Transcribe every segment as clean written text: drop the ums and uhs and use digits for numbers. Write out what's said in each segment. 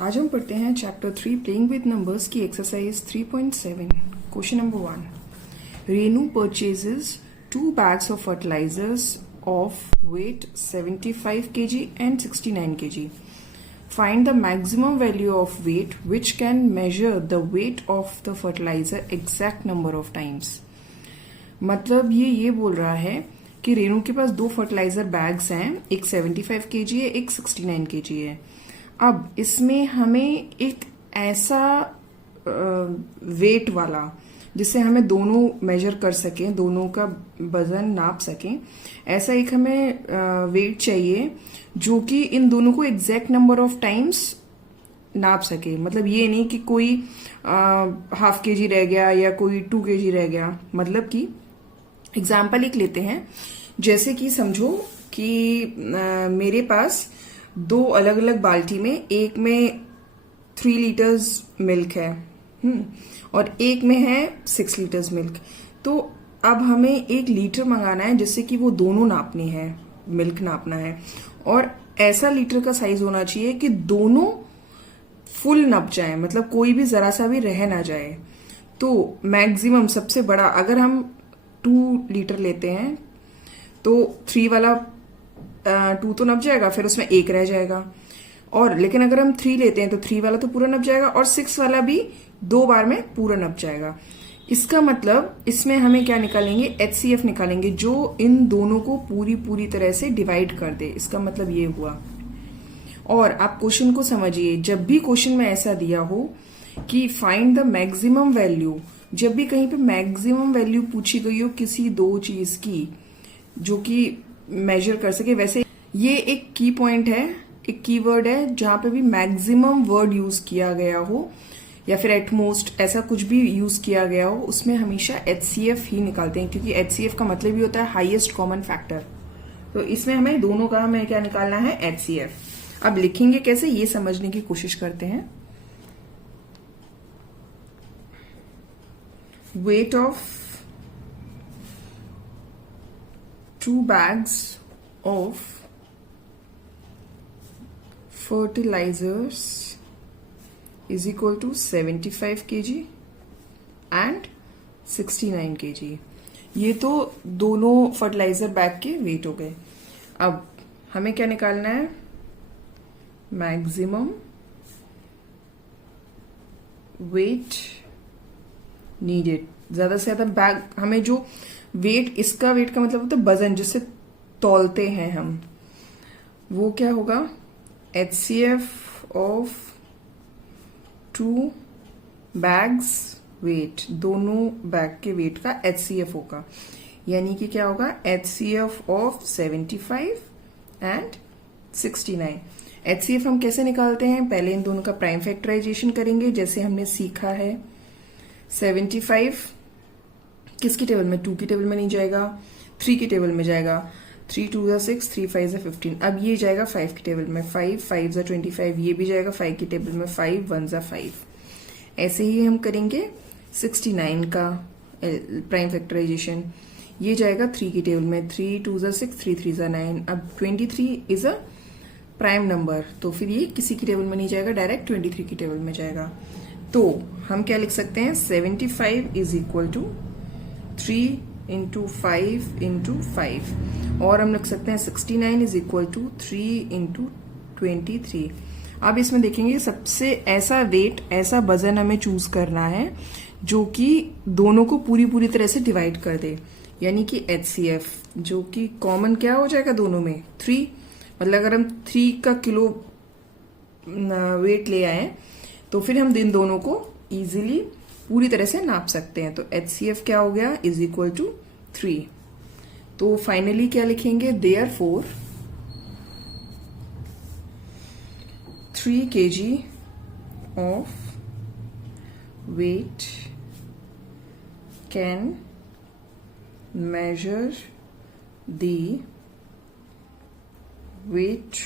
आज हम पढ़ते हैं चैप्टर 3 प्लेइंग विद नंबर्स की exercise 3.7। Question number 1। Renu purchases 2 bags of fertilizers of weight 75 kg and 69 kg. Find the maximum value of weight which can measure the weight of the fertilizer exact number of times. मतलब ये बोल रहा है कि रेनू के पास 2 fertiliser bags हैं, एक 75 kg है, एक 69 kg है। अब इसमें हमें एक ऐसा वेट वाला जिससे हमें दोनों मेजर कर सकें, दोनों का वजन नाप सकें, ऐसा एक हमें वेट चाहिए जो कि इन दोनों को एग्जैक्ट नंबर ऑफ टाइम्स नाप सके। मतलब ये नहीं कि कोई हाफ kg रह गया या कोई 2 kg रह गया। मतलब कि एग्जाम्पल एक लेते हैं, जैसे कि समझो कि मेरे पास 2 अलग अलग बाल्टी में, एक में 3 लीटर्स मिल्क है और एक में है 6 लीटर्स मिल्क। तो अब हमें 1 लीटर मंगाना है जिससे कि वो दोनों नापनी है, मिल्क नापना है, और ऐसा लीटर का साइज होना चाहिए कि दोनों फुल नप जाए, मतलब कोई भी जरा सा भी रह ना जाए। तो मैक्सिमम सबसे बड़ा, अगर हम 2 लीटर लेते हैं तो 3 वाला 2 तो नप जाएगा, फिर उसमें 1 रह जाएगा। और लेकिन अगर हम 3 लेते हैं तो 3 वाला तो पूरा नप जाएगा और 6 वाला भी 2 बार में पूरा नप जाएगा। इसका मतलब इसमें हमें क्या निकालेंगे, HCF निकालेंगे, जो इन दोनों को पूरी तरह से डिवाइड कर दे। इसका मतलब ये हुआ। और आप क्वेश्चन को समझिए, जब भी क्वेश्चन में ऐसा दिया हो कि फाइंड द मैक्सिमम वैल्यू, जब भी कहीं पे मैक्सिमम वैल्यू पूछी गई हो किसी 2 चीज की जो कि मेजर कर सके, वैसे ये एक की पॉइंट है, एक कीवर्ड है, जहां पे भी मैक्सिमम वर्ड यूज किया गया हो या फिर एटमोस्ट ऐसा कुछ भी यूज किया गया हो, उसमें हमेशा HCF ही निकालते हैं, क्योंकि HCF का मतलब ही होता है हाईएस्ट कॉमन फैक्टर। तो इसमें हमें दोनों का हमें क्या निकालना है, HCF। अब लिखेंगे कैसे, ये समझने की कोशिश करते हैं। Weight of 2 bags of fertilizers is equal to 75 kg and 69 kg। ये तो दोनों फर्टिलाइजर बैग के वेट हो गए। अब हमें क्या निकालना है, मैक्सिमम वेट नीडेड। ज्यादा से ज्यादा बैग, हमें जो वेट, इसका वेट का मतलब होता है वजन, जिससे तौलते हैं हम, वो क्या होगा, HCF ऑफ 2 bags वेट, दोनों बैग के वेट का HCF होगा। यानी कि क्या होगा, HCF ऑफ 75 एंड 69। HCF हम कैसे निकालते हैं, पहले इन दोनों का प्राइम फैक्टराइजेशन करेंगे, जैसे हमने सीखा है। 75 किसकी टेबल में, 2 की टेबल में नहीं जाएगा, 3 की टेबल में जाएगा। 3 2 जा 6, 3 5 जा 15। अब ये जाएगा 5 की टेबल में, 5 5 जा 25, ये भी जाएगा 5 की टेबल में, 5 1 जा 5। ऐसे ही हम करेंगे 69 का प्राइम फैक्टराइजेशन, ये जाएगा 3 की टेबल में, 3 2 जा 6, 3 3 जा 9। अब 23 इज अ प्राइम नंबर, तो फिर ये किसी की टेबल में नहीं जाएगा, डायरेक्ट 23 की टेबल में जाएगा। तो हम क्या लिख सकते हैं, 75 is equal to 3 into 5 into 5, और हम लिख सकते हैं 69 इज इक्वल टू 3 इंटू 23। अब इसमें देखेंगे सबसे ऐसा वेट, ऐसा वजन हमें चूज करना है जो कि दोनों को पूरी तरह से डिवाइड कर दे, यानी कि HCF, जो कि कॉमन क्या हो जाएगा दोनों में, 3। मतलब अगर हम 3 का किलो वेट ले आए तो फिर हम इन दोनों को इजीली पूरी तरह से नाप सकते हैं। तो HCF क्या हो गया, इज इक्वल टू 3। तो फाइनली क्या लिखेंगे, therefore 3 kg of weight can measure the weight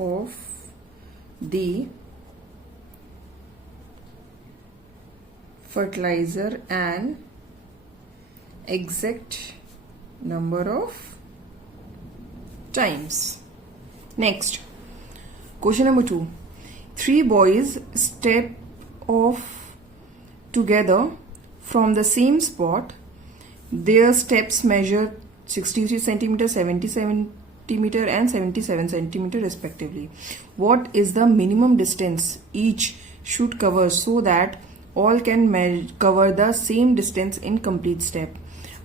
of the fertilizer and exact number of times. Next, question number 2. 3 boys step off together from the same spot. Their steps measure 63 centimeter, 70 centimeter and 77 centimeter respectively. What is the minimum distance each should cover so that all can cover the same distance in complete step?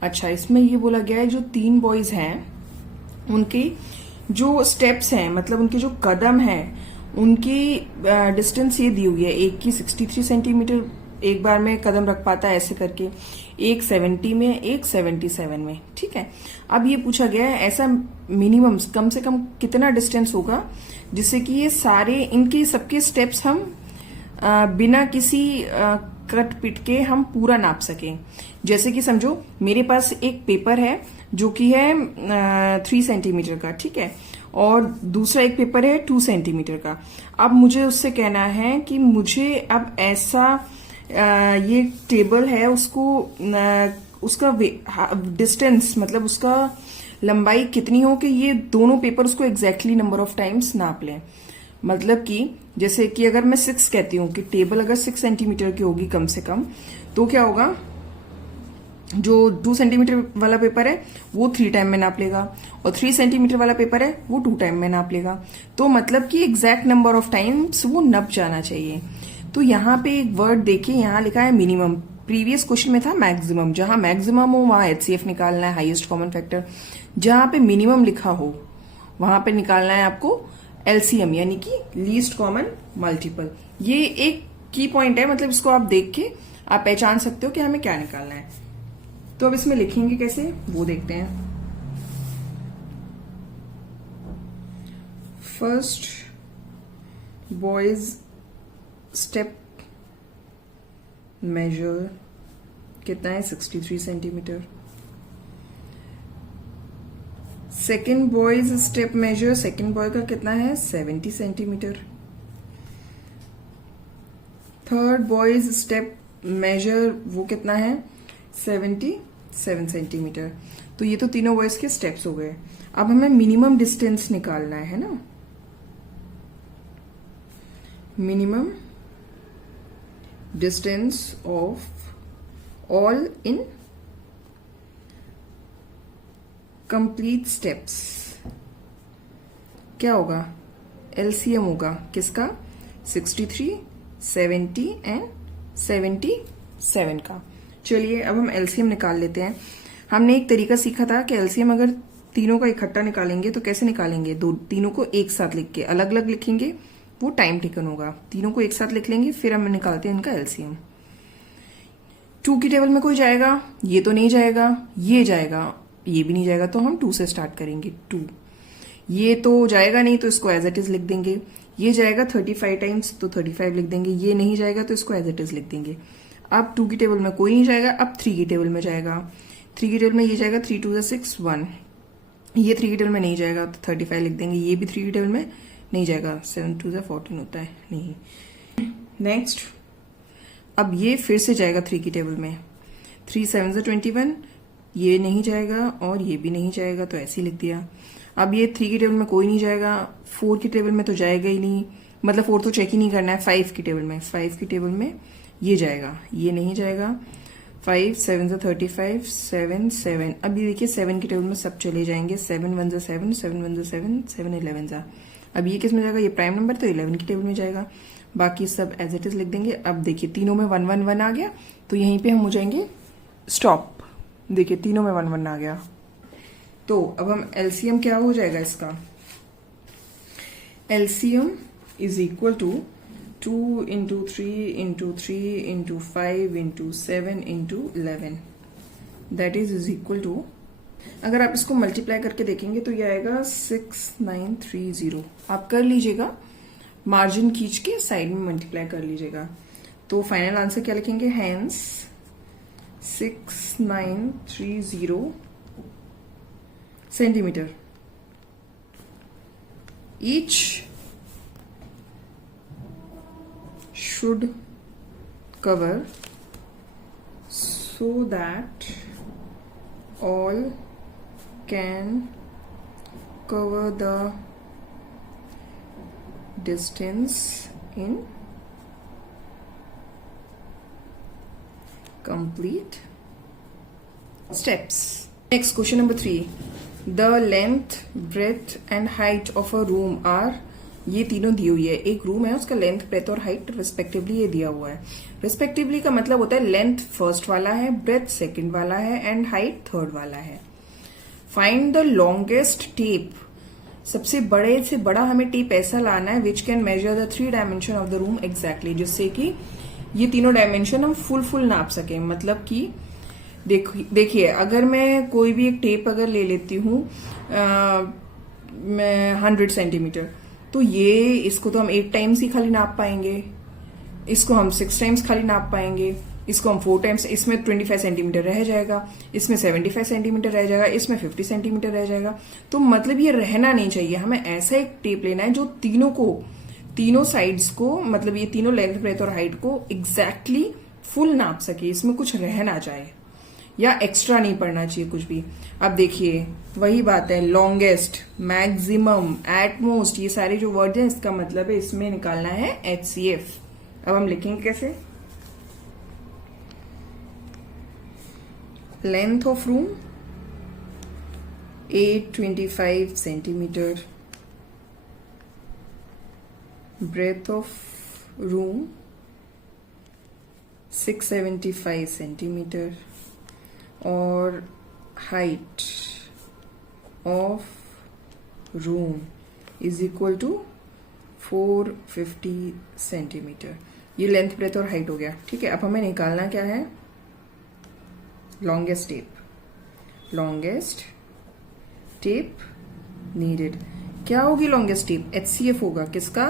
अच्छा, इसमें ये बोला गया है जो 3 boys हैं उनके जो स्टेप्स हैं, मतलब उनके जो कदम हैं, उनकी डिस्टेंस ये दी हुई है। एक की 63 सेंटीमीटर एक बार में कदम रख पाता है ऐसे करके, एक 70 में, एक 77 में। ठीक है, अब ये पूछा गया है ऐसा मिनिमम कम से कम कितना डिस्टेंस होगा जिससे कि ये सारे इनके सबके स्टेप्स हम बिना किसी कट पिट के हम पूरा नाप सकें। जैसे कि समझो मेरे पास एक पेपर है जो कि है 3 सेंटीमीटर का, ठीक है, और दूसरा एक पेपर है 2 सेंटीमीटर का। अब मुझे उससे कहना है कि मुझे अब ऐसा ये टेबल है उसको उसका डिस्टेंस मतलब उसका लंबाई कितनी हो कि ये दोनों पेपर उसको एग्जैक्टली नंबर ऑफ टाइम्स नाप लें। मतलब कि जैसे कि अगर मैं 6 कहती हूँ कि टेबल अगर 6 सेंटीमीटर की होगी कम से कम, तो क्या होगा, जो 2 सेंटीमीटर वाला पेपर है वो 3 टाइम में नाप लेगा और 3 सेंटीमीटर वाला पेपर है वो 2 टाइम में नाप लेगा। तो मतलब कि एग्जैक्ट नंबर ऑफ टाइम्स वो नप जाना चाहिए। तो यहाँ पे एक वर्ड देखिए, यहाँ लिखा है मिनिमम। प्रीवियस क्वेश्चन में था मैक्सिमम, जहां मैक्सिमम हो वहां एचसीएफ निकालना है, हाईएस्ट कॉमन फैक्टर। जहां पे मिनिमम लिखा हो वहां पे निकालना है आपको एलसीएम यानी कि लीस्ट कॉमन मल्टीपल। ये एक की पॉइंट है, मतलब इसको आप देख के आप पहचान सकते हो कि हमें क्या निकालना है। तो अब इसमें लिखेंगे कैसे वो देखते हैं। फर्स्ट बॉयज स्टेप मेजर कितना है 63 centimetre. Second boy's step measure, second boy का कितना है 70 centimetre. Third boy's step measure वो कितना है 77 सेंटीमीटर। तो ये तो तीनों बॉयज के स्टेप्स हो गए। अब हमें मिनिमम डिस्टेंस निकालना है ना, minimum distance of all in complete steps. क्या होगा, एलसीएम होगा किसका 63, 70 एंड 77 का। चलिए अब हम एलसीएम निकाल लेते हैं। हमने एक तरीका सीखा था कि एलसीएम अगर तीनों का इकट्ठा निकालेंगे तो कैसे निकालेंगे, तीनों को एक साथ लिख के अलग अलग लिखेंगे, वो टाइम टेकन होगा। तीनों को एक साथ लिख लेंगे फिर हम निकालते हैं इनका एलसीएम। 2 की टेबल में कोई जाएगा, ये तो नहीं जाएगा, ये जाएगा, ये भी नहीं जाएगा, तो हम 2 से स्टार्ट करेंगे। 2 ये तो जाएगा नहीं तो इसको एज इट इज लिख देंगे। ये जाएगा 35 टाइम्स तो 35 लिख देंगे। ये नहीं जाएगा तो इसको एज इट इज लिख देंगे। अब 2 की टेबल में कोई नहीं जाएगा, अब 3 की टेबल में जाएगा। 3 की टेबल में ये जाएगा 3 2 6 1। ये 3 की टेबल में नहीं जाएगा तो 35 लिख देंगे। ये भी 3 की टेबल में नहीं जाएगा, 7 2 14 होता है, नहीं। नेक्स्ट, अब ये फिर से जाएगा 3 की टेबल में। 3 7 21, ये नहीं जाएगा और ये भी नहीं जाएगा तो ऐसे ही लिख दिया। अब ये 3 की टेबल में कोई नहीं जाएगा, 4 की टेबल में तो जाएगा ही नहीं, मतलब 4 तो चेक ही नहीं करना है। 5 की टेबल में, 5 की टेबल में ये जाएगा, ये नहीं जाएगा। 5 7 35 7 7। अब ये देखिए 7 की टेबल में सब चले जाएंगे। 7 1 7 7 1 7 7 11 जा। अब ये किस में जाएगा, ये प्राइम नंबर तो 11 की टेबल में जाएगा। बाकी सब एज इट इज लिख देंगे। अब देखिए तीनों में 1 1 1 आ गया तो यहीं पे हम हो जाएंगे स्टॉप। देखिए तीनों में 1 1 आ गया। तो अब हम एलसीएम क्या हो जाएगा इसका, LCM is equal to 2 into 3 into 3 into 5 into 7 into 11, that is equal to, अगर आप इसको मल्टीप्लाई करके देखेंगे तो ये आएगा 6930। आप कर लीजिएगा, मार्जिन खींच के साइड में मल्टीप्लाई कर लीजिएगा। तो फाइनल आंसर क्या लिखेंगे, hence 6930 centimetre. Each should cover so that all can cover the distance in complete steps. Next, question number 3. The length, breadth and height of a room are, ये तीनों दी हुई है. एक रूम है, उसका लेंथ, ब्रेथ और हाइट रिस्पेक्टिवली ये दिया हुआ है. रिस्पेक्टिवली का मतलब होता है लेंथ फर्स्ट वाला है, ब्रेथ सेकंड वाला है एंड हाइट थर्ड वाला है. Find the longest tape. सबसे बड़े से बड़ा हमें टेप ऐसा लाना है which can measure the 3 dimension of the room exactly, जिससे कि ये तीनों डायमेंशन हम फुल नाप सकें. मतलब कि देखिए अगर मैं कोई भी एक टेप अगर ले लेती हूँ मैं 100 सेंटीमीटर, तो ये इसको तो हम 8 टाइम्स ही खाली नाप पाएंगे, इसको हम 6 टाइम्स खाली नाप पाएंगे, इसको हम 4 टाइम्स, इसमें 25 सेंटीमीटर रह जाएगा, इसमें 75 सेंटीमीटर रह जाएगा, इसमें 50 सेंटीमीटर रह जाएगा. तो मतलब ये रहना नहीं चाहिए. हमें ऐसा एक टेप लेना है जो तीनों साइड्स को, मतलब ये तीनों लेंथ, ब्रेथ और हाइट को एग्जैक्टली फुल नाप सके, इसमें कुछ रह ना जाए या एक्स्ट्रा नहीं पड़ना चाहिए कुछ भी. अब देखिए वही बात है, लॉन्गेस्ट, मैक्सिमम, एटमोस्ट, ये सारे जो वर्ड हैं इसका मतलब है इसमें निकालना है HCF. अब हम लिखेंगे कैसे? Length of room 825 centimetre, breadth of room 675 centimetre और height of room is equal to 450 centimetre. ये लेंथ, ब्रेथ और हाइट हो गया. ठीक है, अब हमें निकालना क्या है? Longest tape. Longest tape needed. क्या होगी लॉन्गेस्ट टेप? HCF होगा. किसका?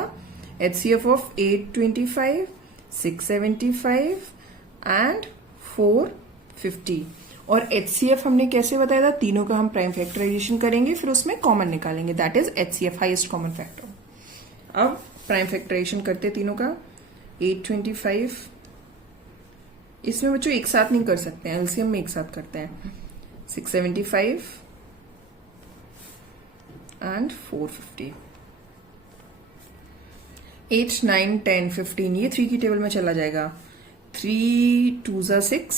HCF of 825, 675 and 450. और HCF हमने कैसे बताया था? तीनों का हम प्राइम फैक्टराइजेशन करेंगे, फिर उसमें कॉमन निकालेंगे, that is HCF, highest common factor. अब प्राइम फैक्टराइजेशन करते तीनों का. 825, इसमें बच्चों एक साथ नहीं कर सकते हैं, एलसीएम में एक साथ करते हैं. 675 एंड 450. 8, 9, 10, 15 ये 3 की टेबल में चला जाएगा. 3 2s are 6,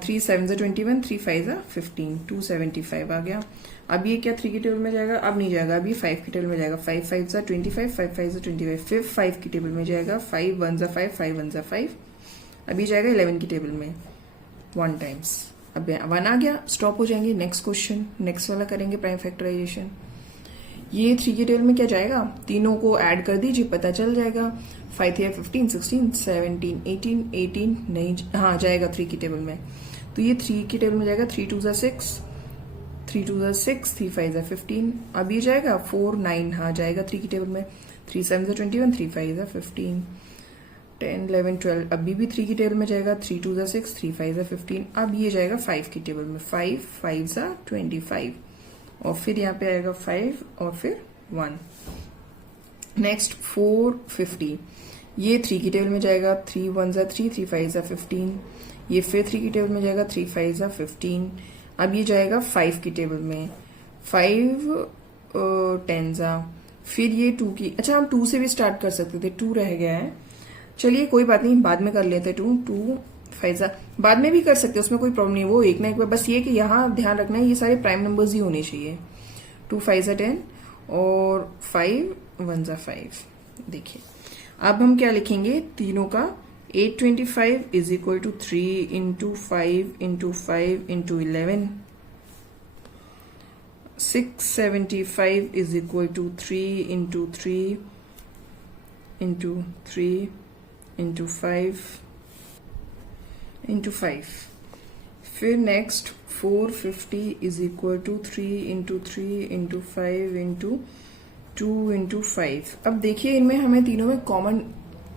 3 7s are 21, 3 5s are 15, 275 आ गया. अब ये क्या 3 की टेबल में जाएगा? अब नहीं जाएगा, अब ये 5 की टेबल में जाएगा. 5 5s are 25, 5 5s are 25. फिर 5 की टेबल में जाएगा. 5 1s are 5, 5 1s are 5. अभी जाएगा 11 की टेबल में 1 टाइम्स. अब 1 आ गया, स्टॉप हो जाएंगे. नेक्स्ट क्वेश्चन, नेक्स्ट वाला करेंगे प्राइम फैक्टराइजेशन. ये 3 की टेबल में क्या जाएगा? तीनों को ऐड कर दीजिए, पता चल जाएगा. 5 3 15, 16, 17, 18, 18 नहीं, हाँ जाएगा 3 की टेबल में. तो ये 3 की टेबल में जाएगा. 3 2s are 6, 3 2s are 6, 3 5s are 15. अब ये जाएगा 4 9, हाँ जाएगा 3 की टेबल में. 3 7s are 21, 3 5s are 15, 10 11 12. अभी भी 3 की टेबल में जाएगा. 3 2s are 6, 3 5s are 15. अब ये जाएगा 5 की टेबल में. 5 5s are 25 और फिर यहाँ पे आएगा 5 और फिर 1. नेक्स्ट 450, ये 3 की टेबल में जाएगा. 3 1s are 3, 3 5s are 15. ये फिर 3 की टेबल में जाएगा. 3 5s are 15. अब ये जाएगा 5 की टेबल में. 5 10s are, फिर ये 2 की, अच्छा हम 2 से भी स्टार्ट कर सकते थे, 2 रह गया है. चलिए कोई बात नहीं, बाद में कर लेते. 2 5s are, बाद में भी कर सकते हैं, उसमें कोई प्रॉब्लम नहीं. वो एक ना एक बार, बस ये कि यहाँ ध्यान रखना है ये सारे प्राइम नंबर्स ही होने चाहिए. 2 5s are 10 और 5 1s are 5. देखिए अब हम क्या लिखेंगे तीनों का. 825 is equal to 3 into 5 into 5 into 11. 675 is equal to 3 into 3 into 3 into 5 into 5. फिर next 450 is equal to 3 into 3 into 5 into 2 into 5. अब देखिए इनमें हमें तीनों में कॉमन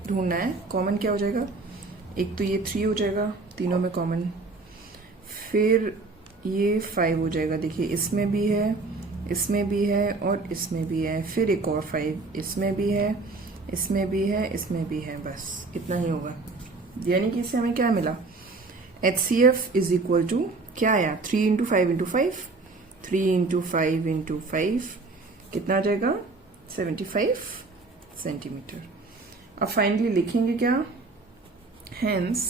ढूंढना है. कॉमन क्या हो जाएगा? एक तो ये 3 हो जाएगा तीनों में कॉमन. फिर ये 5 हो जाएगा. देखिए इसमें भी है, इसमें भी है और इसमें भी है. फिर एक और 5 इसमें भी है, इसमें भी है, इसमें भी है. बस इतना ही होगा. यानी कि इससे हमें क्या मिला? HCF इज इक्वल टू क्या आया? 3 इंटू 5 इंटू 5, 3 इंटू 5 इंटू 5 कितना आ जाएगा? 75 सेंटीमीटर। अब फाइनली लिखेंगे क्या, हेंस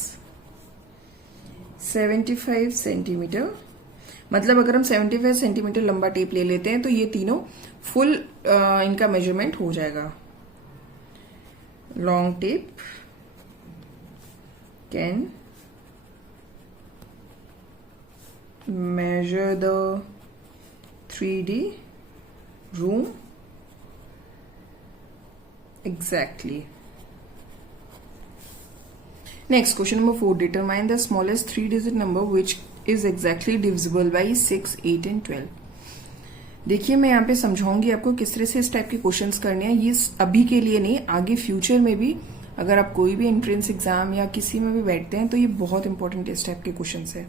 75 सेंटीमीटर। मतलब अगर हम 75 सेंटीमीटर लंबा टेप ले लेते हैं तो ये तीनों फुल इनका मेजरमेंट हो जाएगा। Long tape can measure the 3D room exactly. Next, question number 4. Determine the smallest 3-digit number which is exactly divisible by 6, 8 and 12. देखिए मैं यहाँ पे समझाऊंगी आपको किस तरह से इस टाइप के क्वेश्चंस करने हैं। ये अभी के लिए नहीं, आगे फ्यूचर में भी अगर आप कोई भी एंट्रेंस एग्जाम या किसी में भी बैठते हैं तो ये बहुत इंपॉर्टेंट इस टाइप के क्वेश्चंस है।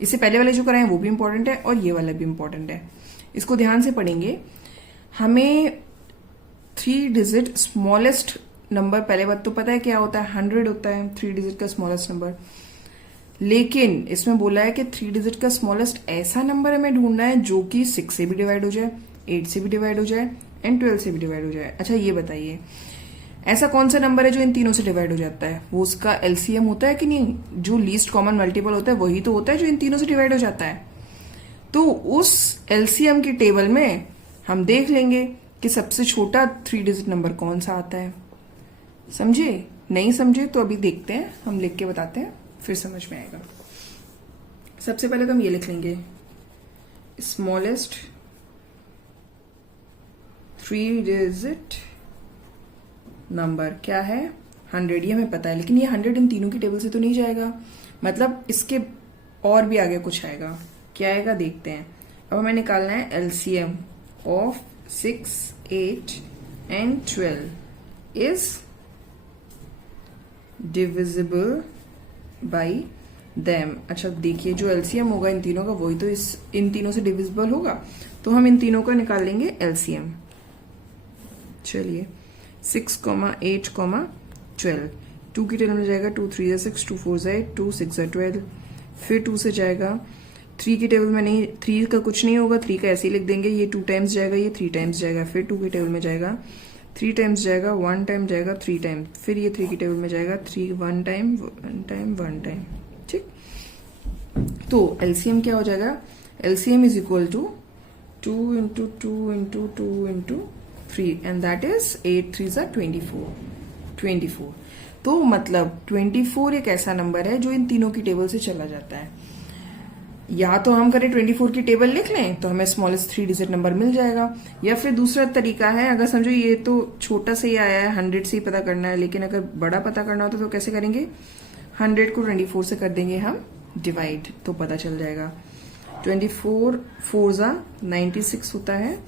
इससे पहले वाले जो कराए वो भी इंपॉर्टेंट है और ये वाला भी इंपॉर्टेंट है। इसको ध्यान से पढ़ेंगे। हमें 3 डिजिट स्मॉलेस्ट नंबर, पहले बात तो पता है क्या होता है, 100 होता है 3 डिजिट का स्मॉलेस्ट नंबर। लेकिन इसमें बोला है कि 3 डिजिट का स्मॉलेस्ट ऐसा नंबर हमें ढूंढना है जो कि 6 से भी डिवाइड हो जाए, 8 से भी डिवाइड हो जाए एंड 12 से भी डिवाइड हो जाए। अच्छा ये बताइए ऐसा कौन सा नंबर है जो इन तीनों से डिवाइड हो जाता है? वो उसका एलसीएम होता है कि नहीं? जो लीस्ट कॉमन मल्टीपल होता है वही तो होता है जो इन तीनों से डिवाइड हो जाता है। तो उस एलसीएम की टेबल में हम देख लेंगे कि सबसे छोटा 3 डिजिट नंबर कौन सा आता है। समझे? नहीं समझे तो अभी देखते हैं, हम लिख के बताते हैं, फिर समझ में आएगा। सबसे पहले तो हम ये लिख लेंगे, स्मॉलेस्ट 3 डिजिट नंबर क्या है, 100। ये हमें पता है, लेकिन ये 100 इन तीनों की टेबल से तो नहीं जाएगा, मतलब इसके और भी आगे कुछ आएगा। क्या आएगा देखते हैं। अब हमें निकालना है LCM of 6, 8 and 12 is divisible by them. अच्छा देखिए जो एलसीएम होगा इन तीनों का वही तो इन तीनों से डिविजिबल होगा, तो हम इन तीनों का निकाल लेंगे एलसीएम। चलिए 6, 8, 12। 2 की टेबल में जाएगा 2 3 6, 2 4 8, 2 6 12। फिर 2 से जाएगा 3 की टेबल में नहीं, 3 का कुछ नहीं होगा, 3 का ऐसे ही लिख देंगे। ये 2 टाइम्स जाएगा, ये 3 टाइम्स जाएगा। फिर 2 की टेबल में जाएगा 3 टाइम्स जाएगा, 1 टाइम जाएगा, 3 टाइम। फिर ये 3 की टेबल में जाएगा 3 1 टाइम, 1 टाइम, 1 टाइम। ठीक, तो एलसीएम क्या हो जाएगा, LCM is equal to 2 into 2 into 2 into 3 and that is 8 3 जा 24। तो मतलब 24 एक ऐसा नंबर है जो इन तीनों की टेबल से चला जाता है। या तो हम करें 24 की टेबल लिख लें तो हमें स्मॉलेस्ट 3 डिजिट नंबर मिल जाएगा, या फिर दूसरा तरीका है, अगर समझो ये तो छोटा से ही आया है 100 से ही पता करना है, लेकिन अगर बड़ा पता करना होता तो कैसे करेंगे, 100 को 24 से कर देंगे हम डिवाइड, तो पता चल जाएगा। 24 4 जा 96 होता है।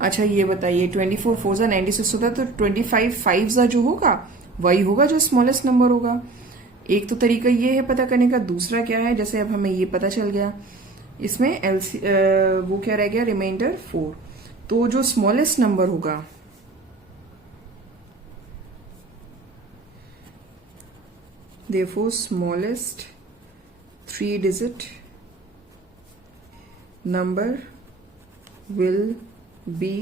अच्छा ये बताइए 24 4 जा 96 होता है, तो 25 5 जा जो होगा वही होगा जो स्मॉलेस्ट नंबर होगा। एक तो तरीका ये है पता करने का, दूसरा क्या है, जैसे अब हमें ये पता चल गया, इसमें वो क्या रह गया, रिमाइंडर 4। तो जो स्मॉलेस्ट नंबर होगा therefore smallest 3 digit number will be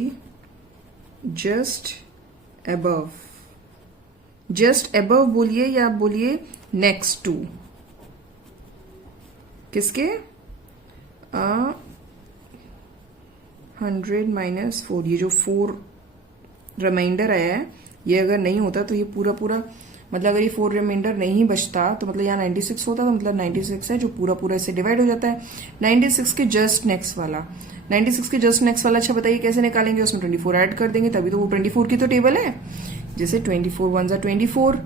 just above बोलिए या आप बोलिए next to, किसके 100 माइनस 4। ये जो 4 रिमाइंडर आया है ये अगर नहीं होता तो ये पूरा मतलब अगर ये 4 रिमाइंडर नहीं बचता तो मतलब यहाँ 96 होता, तो मतलब 96 है जो पूरा इससे डिवाइड हो जाता है। 96 के जस्ट नेक्स्ट वाला, 96 के जस्ट नेक्स्ट वाला, अच्छा बताइए कैसे निकालेंगे, उसमें 24 ऐड कर देंगे तभी तो वो 24 की तो टेबल है। जैसे 24 1 जा 24,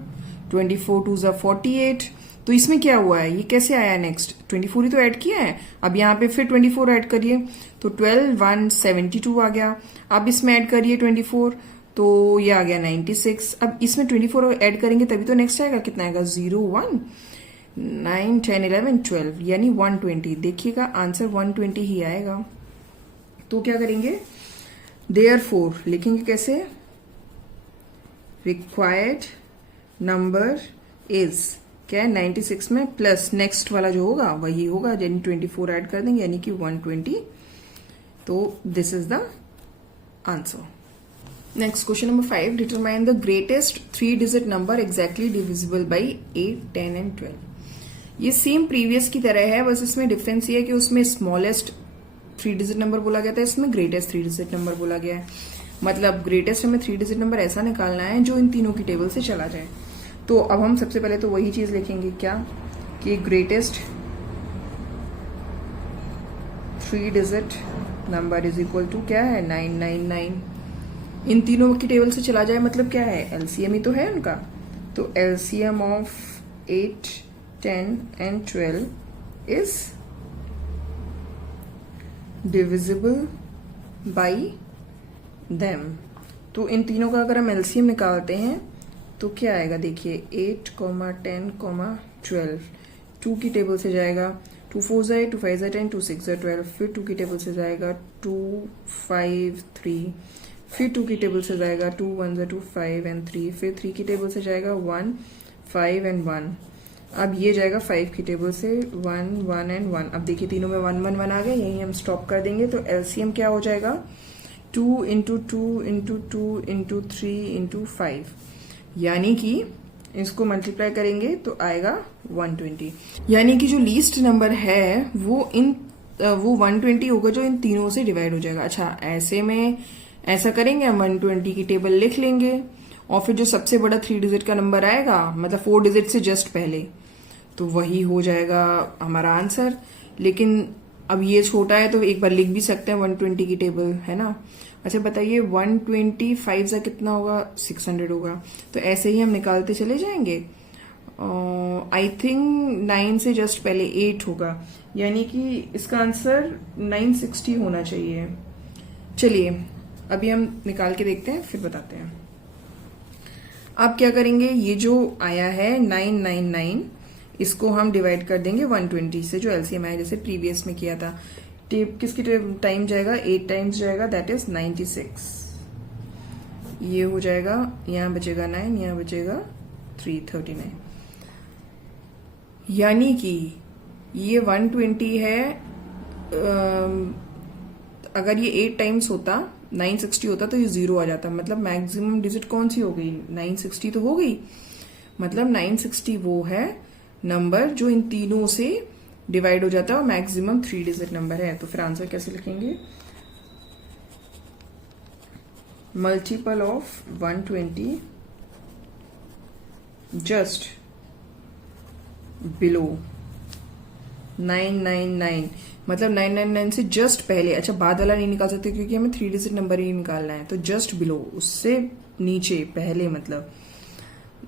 24 2 जा 48। तो इसमें क्या हुआ है, ये कैसे आया नेक्स्ट, 24 ही तो ऐड किया है। अब यहाँ पे फिर 24 ऐड करिए तो 12 1 72 आ गया। अब इसमें ऐड करिए 24 तो ये आ गया 96। अब इसमें 24 ऐड करेंगे तभी तो नेक्स्ट आएगा, कितना आएगा 0 1 9 10 11 12 यानी 120। देखिएगा आंसर 120 ही आएगा। तो क्या करेंगे, देयरफॉर लिखेंगे कैसे, रिक्वायर्ड नंबर इज क्या है 96 में प्लस नेक्स्ट वाला जो होगा वही होगा, यानी 24 ऐड कर देंगे यानी कि 120। तो this is the answer. Next question number 5, determine the greatest 3 digit number exactly divisible by 8, 10 and 12। ये सेम प्रीवियस की तरह है, बस इसमें डिफरेंस ये है कि उसमें स्मॉलेस्ट 3 डिजिट नंबर बोला गया था, इसमें ग्रेटेस्ट 3 डिजिट नंबर बोला गया है। मतलब ग्रेटेस्ट हमें 3 डिजिट नंबर ऐसा निकालना है जो इन तीनों की टेबल से चला जाए। तो अब हम सबसे पहले तो वही चीज लिखेंगे, क्या कि greatest 3 digit number is equal to क्या है 999। इन तीनों की टेबल से चला जाए मतलब क्या है, एलसीएम ही तो है उनका। तो LCM of 8, 10 and 12 is divisible by them. तो इन तीनों का अगर हम एलसीएम निकालते हैं तो क्या आएगा, देखिए 8, 10, 12 2 की टेबल से जाएगा, 2 4 जाए 2 5 जाए 10, 2 6 जाए 12, फिर 2 की टेबल से जाएगा 2 5 3, फिर 2 की टेबल से जाएगा 2 1 जाए 2 5 एंड 3, फिर 3 की टेबल से जाएगा 1 5 एंड 1। अब ये जाएगा 5 की टेबल से 1 1 एंड 1। अब देखिए तीनों में 1 1 1 आ गए, यही हम स्टॉप कर देंगे। तो एलसीएम क्या हो जाएगा, 2 इंटू 2 इंटू 2 इंटू 3 इंटू 5, यानी कि इसको मल्टीप्लाई करेंगे तो आएगा 120। यानी कि जो लीस्ट नंबर है वो 120 होगा जो इन तीनों से डिवाइड हो जाएगा। अच्छा, ऐसे में ऐसा करेंगे, हम 120 की टेबल लिख लेंगे और फिर जो सबसे बड़ा 3 डिजिट का नंबर आएगा, मतलब 4 डिजिट से जस्ट पहले, तो वही हो जाएगा हमारा आंसर। लेकिन अब ये छोटा है तो एक बार लिख भी सकते हैं 120 की टेबल, है ना। अच्छा बताइए 125 से कितना होगा, 600 होगा। तो ऐसे ही हम निकालते चले जाएंगे। आई थिंक 9 से जस्ट पहले 8 होगा, यानी कि इसका आंसर 960 होना चाहिए। चलिए अभी हम निकाल के देखते हैं, फिर बताते हैं। अब क्या करेंगे, ये जो आया है 999, इसको हम डिवाइड कर देंगे 120 से, जो एलसीएम आया जैसे प्रीवियस में किया था। किसकी टाइम जाएगा, 8 टाइम्स जाएगा, दैट इज 96। ये हो जाएगा, यहां बचेगा 9, यहां बचेगा 339, यानी कि ये 120 है। अगर ये 8 टाइम्स होता, 960 होता तो ये 0 आ जाता। मतलब मैक्सिमम डिजिट कौन सी हो गई, 960 तो हो गई। मतलब 960 वो है नंबर जो इन तीनों से डिवाइड हो जाता है और मैक्सिमम 3 डिजिट नंबर है। तो फिर आंसर कैसे लिखेंगे, मल्टीपल ऑफ 120 जस्ट बिलो 999, मतलब 999 से जस्ट पहले। अच्छा, बाद वाला नहीं निकाल सकते क्योंकि हमें 3 डिजिट नंबर ही निकालना है। तो जस्ट बिलो, उससे नीचे पहले, मतलब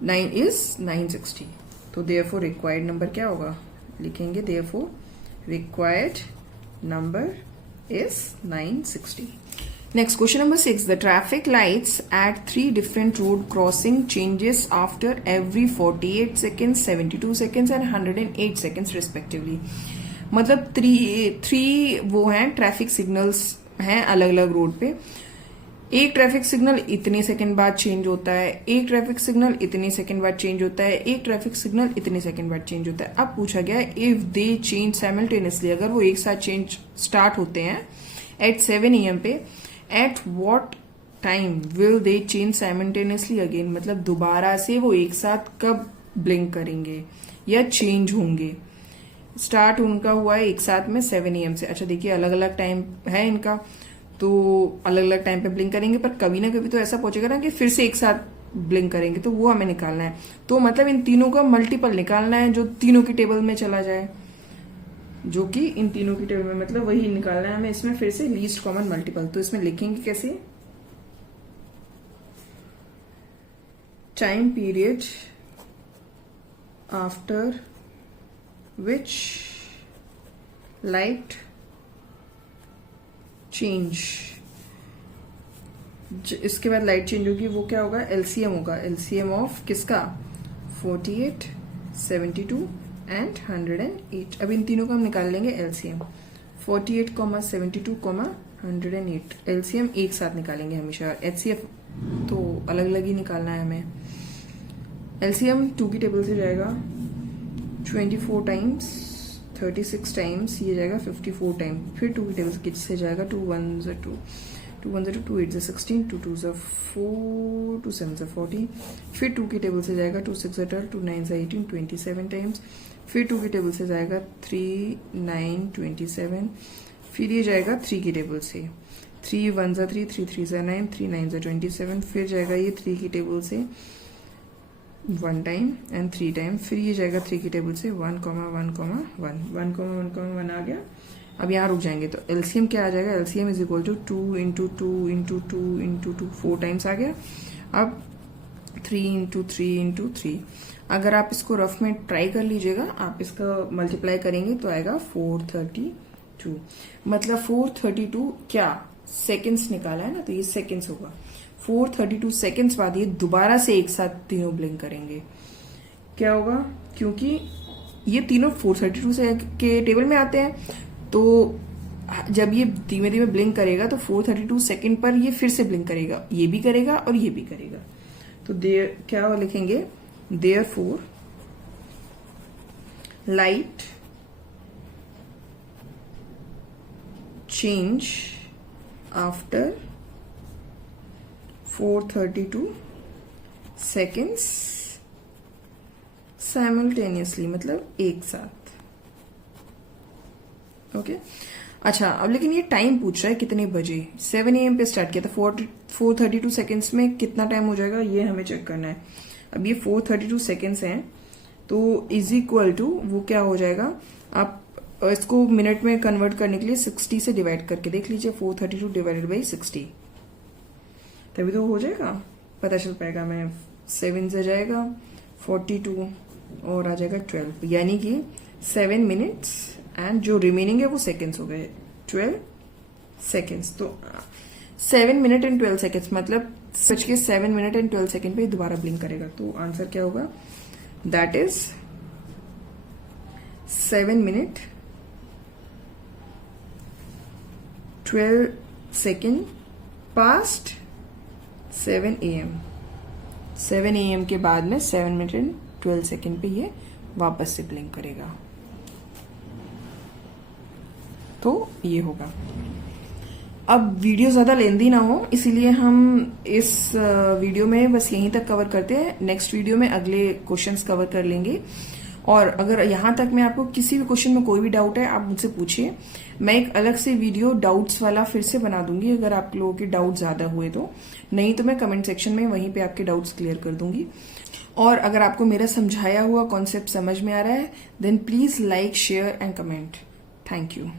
9 इज 960। तो देयरफॉर रिक्वायर्ड नंबर क्या होगा, लिखेंगे therefore required number is 960। Next, question number 6. The traffic lights at 3 different road crossing changes after every 48 seconds, 72 seconds and 108 seconds respectively. मतलब 3 वो हैं ट्रैफिक सिग्नल्स हैं अलग अलग रोड पे। एक ट्रैफिक सिग्नल इतने सेकंड बाद चेंज होता है, एक ट्रैफिक सिग्नल इतने सेकंड बाद चेंज होता है, एक ट्रैफिक सिग्नल इतने सेकंड बाद चेंज होता है। अब पूछा गया इफ दे चेंज साइमल्टेनियसली, अगर वो एक साथ चेंज स्टार्ट होते हैं एट 7 AM पे, at what time will they change simultaneously again, मतलब दोबारा से वो एक साथ कब ब्लिंक करेंगे या चेंज होंगे। स्टार्ट उनका हुआ है एक साथ में 7 AM से। अच्छा देखिए अलग अलग टाइम है इनका, तो अलग अलग टाइम पे ब्लिंक करेंगे, पर कभी ना कभी तो ऐसा पहुंचेगा ना कि फिर से एक साथ ब्लिंक करेंगे, तो वो हमें निकालना है। तो मतलब इन तीनों का मल्टीपल निकालना है जो तीनों की टेबल में चला जाए, जो कि इन तीनों की टेबल में, मतलब वही निकालना है हमें। इसमें फिर से लीस्ट कॉमन मल्टीपल, तो इसमें लिखेंगे कैसे, time period after which light change, इसके बाद लाइट चेंज होगी, वो क्या होगा, एलसीएम होगा। एलसीएम ऑफ किसका, 48, 72 एंड 108। अब इन तीनों का हम निकाल लेंगे एलसीएम, 48, 72, 108। एलसीएम एक साथ निकालेंगे हमेशा, एचसीएफ तो अलग अलग ही निकालना है हमें। एलसीएम 2 की टेबल से जाएगा 24 टाइम्स, 36 टाइम्स, ये जाएगा 54 टाइम, फिर 2 की टेबल से जाएगा 2 1 2, 2 1 2 2 8 16, 2 2 4, 2 7 14, फिर 2 की टेबल से जाएगा 2 6 12, 2 9 18, 27 टाइम्स, फिर 2 की टेबल से जाएगा 3 9 27, फिर ये जाएगा 3 की टेबल से 3 1 3, 3 3 9, 3 9 27, फिर जाएगा ये 3 की टेबल से 1 टाइम एंड 3 टाइम, फिर ये जाएगा 3 की टेबल से 1 1 1 1 आ गया। अब यहाँ रुक जाएंगे तो एलसीएम क्या आ जाएगा, LCM is equal to 2 into 2 into 2 into 2, 4 times आ गया। अब 3 इंटू 3 इंटू 3, अगर आप इसको रफ में ट्राई कर लीजिएगा, आप इसका मल्टीप्लाई करेंगे तो आएगा 432, मतलब 432 क्या सेकेंड्स निकाला है ना, तो ये सेकेंड्स होगा। 432 सेकेंड्स बाद ये दोबारा से एक साथ तीनों ब्लिंक करेंगे। क्या होगा, क्योंकि ये तीनों 432 से के टेबल में आते हैं, तो जब ये धीमे धीमे ब्लिंक करेगा तो 432 सेकेंड पर ये फिर से ब्लिंक करेगा, ये भी करेगा और ये भी करेगा। तो देयर क्या लिखेंगे, therefore light change after 432 seconds simultaneously, मतलब एक साथ। ओके अच्छा, अब लेकिन ये टाइम पूछ रहा है कितने बजे, 7 AM पे स्टार्ट किया था, 432 सेकेंड्स में कितना टाइम हो जाएगा ये हमें चेक करना है। अब ये 432 सेकेंड्स हैं तो इज इक्वल टू वो क्या हो जाएगा, आप इसको मिनट में कन्वर्ट करने के लिए 60 से डिवाइड करके देख लीजिए, 432 डिवाइडेड बाई 60, तभी तो हो जाएगा, पता चल पाएगा। मैं 7 से जाएगा 42 और आ जाएगा 12, यानी कि 7 मिनट्स एंड जो रिमेनिंग है वो सेकेंड्स हो गए 12 सेकेंड्स। तो 7 मिनट एंड 12 सेकेंड्स, मतलब सच के 7 मिनट एंड 12 सेकेंड पे दोबारा ब्लिंक करेगा। तो आंसर क्या होगा, that is 7 minute 12 second past 7 AM। 7 AM के बाद में 7 मिनट एंड 12 सेकेंड पे ये वापस से ब्लिंक करेगा, तो ये होगा। अब वीडियो ज्यादा लेंदी ना हो, इसीलिए हम इस वीडियो में बस यहीं तक कवर करते हैं। नेक्स्ट वीडियो में अगले क्वेश्चंस कवर कर लेंगे। और अगर यहां तक में आपको किसी भी क्वेश्चन में कोई भी डाउट है, आप मुझसे पूछिए। मैं एक अलग से वीडियो डाउट्स वाला फिर से बना दूंगी, अगर आप लोगों के डाउट ज्यादा हुए तो। नहीं तो मैं कमेंट सेक्शन में वहीं पे आपके डाउट्स क्लियर कर दूंगी। और अगर आपको मेरा समझाया हुआ कॉन्सेप्ट समझ में आ रहा है, then please like, share and comment. Thank you.